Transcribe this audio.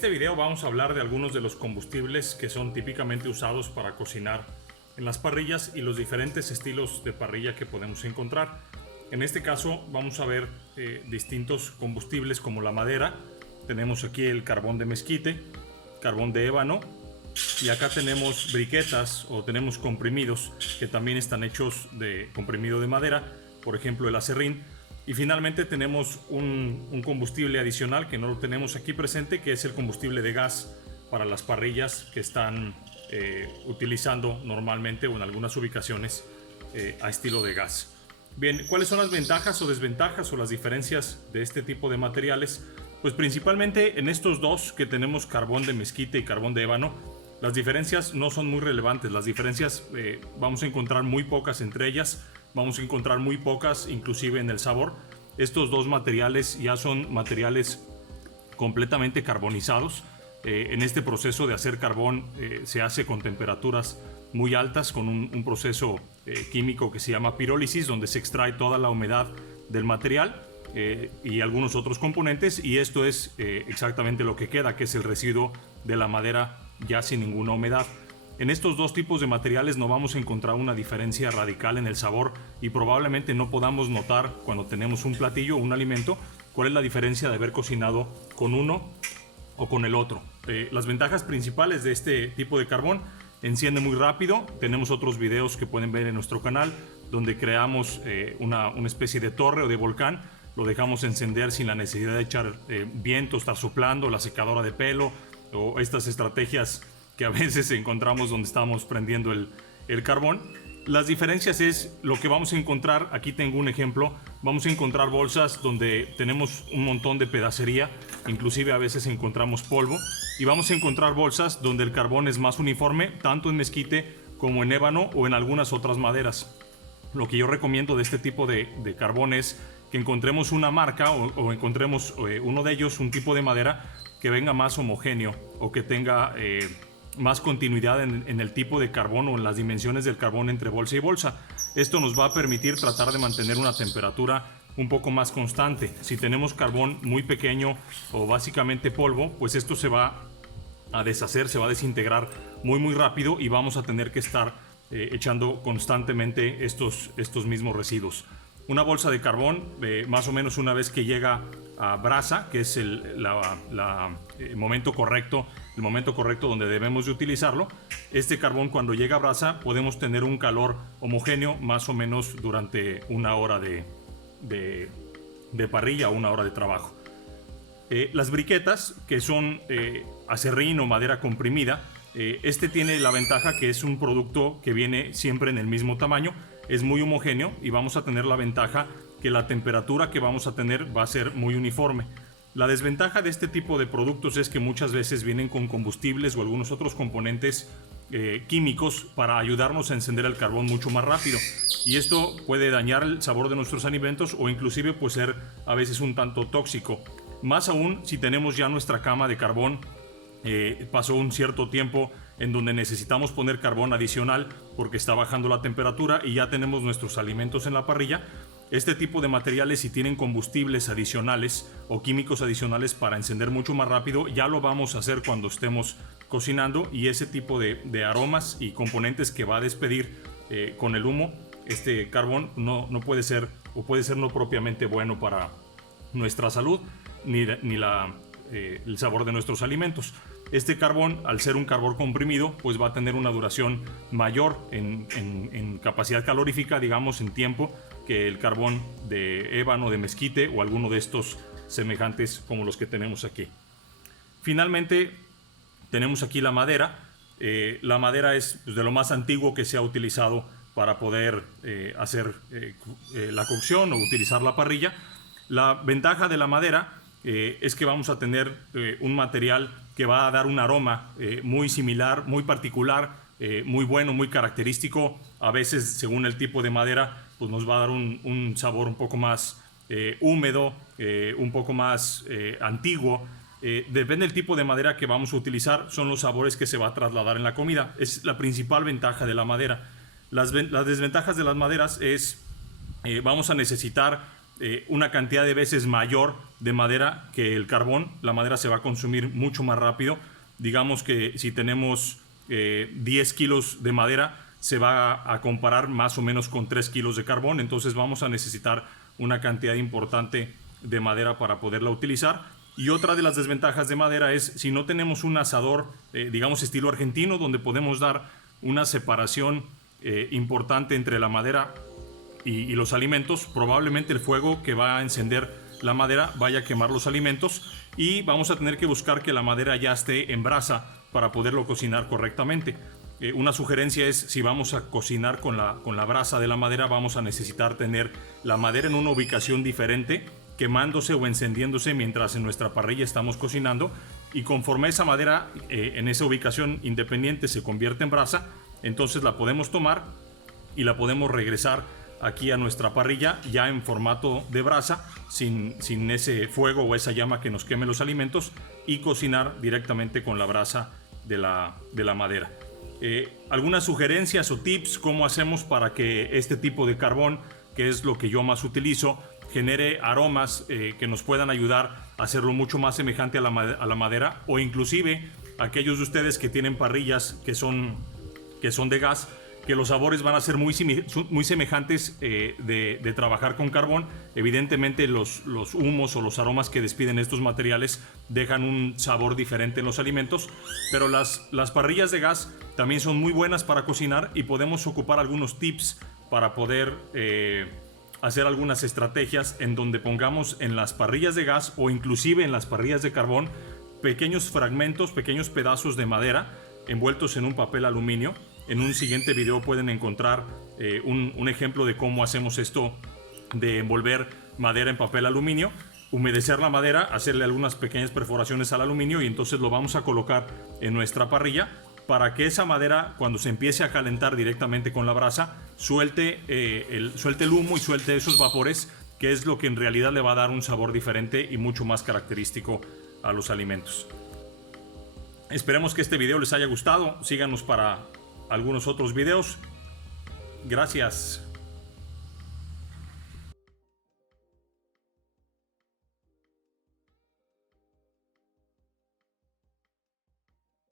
este video vamos a hablar de algunos de los combustibles que son típicamente usados para cocinar en las parrillas y los diferentes estilos de parrilla que podemos encontrar. En este caso vamos a ver distintos combustibles como la madera. Tenemos aquí el carbón de mezquite, carbón de ébano, y acá tenemos briquetas o tenemos comprimidos que también están hechos de comprimido de madera, por ejemplo el aserrín. Y finalmente tenemos un combustible adicional que no lo tenemos aquí presente, que es el combustible de gas para las parrillas que están utilizando normalmente o en algunas ubicaciones a estilo de gas. Bien, ¿cuáles son las ventajas o desventajas o las diferencias de este tipo de materiales? Pues principalmente en estos dos que tenemos carbón de mezquite y carbón de ébano, las diferencias no son muy relevantes. Las diferencias vamos a encontrar muy pocas entre ellas, vamos a encontrar muy pocas inclusive en el sabor. Estos dos materiales ya son materiales completamente carbonizados. En este proceso de hacer carbón se hace con temperaturas muy altas, con un proceso químico que se llama pirólisis, donde se extrae toda la humedad del material y algunos otros componentes, y esto es exactamente lo que queda, que es el residuo de la madera ya sin ninguna humedad. En estos dos tipos de materiales no vamos a encontrar una diferencia radical en el sabor y probablemente no podamos notar cuando tenemos un platillo o un alimento cuál es la diferencia de haber cocinado con uno o con el otro. Las ventajas principales de este tipo de carbón: enciende muy rápido. Tenemos otros videos que pueden ver en nuestro canal donde creamos una especie de torre o de volcán. Lo dejamos encender sin la necesidad de echar viento, estar soplando, la secadora de pelo o estas estrategias que a veces encontramos donde estamos prendiendo el carbón. Las diferencias es lo que vamos a encontrar. Aquí tengo un ejemplo. Vamos a encontrar bolsas donde tenemos un montón de pedacería, inclusive a veces encontramos polvo, y vamos a encontrar bolsas donde el carbón es más uniforme, tanto en mezquite como en ébano o en algunas otras maderas. Lo que yo recomiendo de este tipo de carbón es que encontremos una marca o encontremos uno de ellos, un tipo de madera que venga más homogéneo o que tenga más continuidad en el tipo de carbón o en las dimensiones del carbón entre bolsa y bolsa. Esto nos va a permitir tratar de mantener una temperatura un poco más constante. Si tenemos carbón muy pequeño o básicamente polvo, pues esto se va a deshacer, se va a desintegrar muy rápido y vamos a tener que estar echando constantemente estos mismos residuos. Una bolsa de carbón, más o menos una vez que llega a brasa, que es el momento correcto donde debemos de utilizarlo, este carbón cuando llega a brasa podemos tener un calor homogéneo más o menos durante una hora de parrilla o una hora de trabajo. Las briquetas, que son aserrín o madera comprimida, este tiene la ventaja que es un producto que viene siempre en el mismo tamaño, es muy homogéneo y vamos a tener la ventaja que la temperatura que vamos a tener va a ser muy uniforme. La desventaja de este tipo de productos es que muchas veces vienen con combustibles o algunos otros componentes químicos para ayudarnos a encender el carbón mucho más rápido, y esto puede dañar el sabor de nuestros alimentos o inclusive puede ser a veces un tanto tóxico. Más aún si tenemos ya nuestra cama de carbón, pasó un cierto tiempo en donde necesitamos poner carbón adicional porque está bajando la temperatura y ya tenemos nuestros alimentos en la parrilla. Este tipo de materiales, si tienen combustibles adicionales o químicos adicionales para encender mucho más rápido, ya lo vamos a hacer cuando estemos cocinando, y ese tipo de aromas y componentes que va a despedir con el humo este carbón no puede ser, o puede ser no propiamente bueno para nuestra salud ni el sabor de nuestros alimentos. Este carbón, al ser un carbón comprimido, pues va a tener una duración mayor en capacidad calorífica, digamos en tiempo, que el carbón de ébano, de mezquite o alguno de estos semejantes como los que tenemos aquí. Finalmente tenemos aquí la madera. La madera es pues, de lo más antiguo que se ha utilizado para poder hacer la cocción o utilizar la parrilla. La ventaja de la madera es que vamos a tener un material que va a dar un aroma muy similar, muy particular, muy bueno, muy característico. A veces, según el tipo de madera, pues nos va a dar un sabor un poco más húmedo, un poco más antiguo. Depende del tipo de madera que vamos a utilizar, son los sabores que se va a trasladar en la comida. Es la principal ventaja de la madera. Las desventajas de las maderas es vamos a necesitar una cantidad de veces mayor de madera que el carbón. La madera se va a consumir mucho más rápido. Digamos que si tenemos 10 kilos de madera, se va a comparar más o menos con 3 kilos de carbón. Entonces vamos a necesitar una cantidad importante de madera para poderla utilizar. Y otra de las desventajas de madera es si no tenemos un asador, digamos estilo argentino, donde podemos dar una separación importante entre la madera y los alimentos, probablemente el fuego que va a encender la madera vaya a quemar los alimentos y vamos a tener que buscar que la madera ya esté en brasa para poderlo cocinar correctamente. Una sugerencia es, si vamos a cocinar con la brasa de la madera, vamos a necesitar tener la madera en una ubicación diferente, quemándose o encendiéndose mientras en nuestra parrilla estamos cocinando, y conforme esa madera en esa ubicación independiente se convierte en brasa, entonces la podemos tomar y la podemos regresar aquí a nuestra parrilla ya en formato de brasa, sin ese fuego o esa llama que nos queme los alimentos, y cocinar directamente con la brasa de la madera. Algunas sugerencias o tips cómo hacemos para que este tipo de carbón, que es lo que yo más utilizo, genere aromas que nos puedan ayudar a hacerlo mucho más semejante a la madera, o inclusive aquellos de ustedes que tienen parrillas que son de gas, que los sabores van a ser muy semejantes de trabajar con carbón. Evidentemente los humos o los aromas que despiden estos materiales dejan un sabor diferente en los alimentos, pero las parrillas de gas también son muy buenas para cocinar y podemos ocupar algunos tips para poder hacer algunas estrategias en donde pongamos en las parrillas de gas o inclusive en las parrillas de carbón pequeños fragmentos, pequeños pedazos de madera envueltos en un papel aluminio. En un siguiente video pueden encontrar un ejemplo de cómo hacemos esto de envolver madera en papel aluminio, humedecer la madera, hacerle algunas pequeñas perforaciones al aluminio y entonces lo vamos a colocar en nuestra parrilla para que esa madera, cuando se empiece a calentar directamente con la brasa, suelte el humo y suelte esos vapores, que es lo que en realidad le va a dar un sabor diferente y mucho más característico a los alimentos. Esperemos que este video les haya gustado. Síganos para algunos otros videos. Gracias.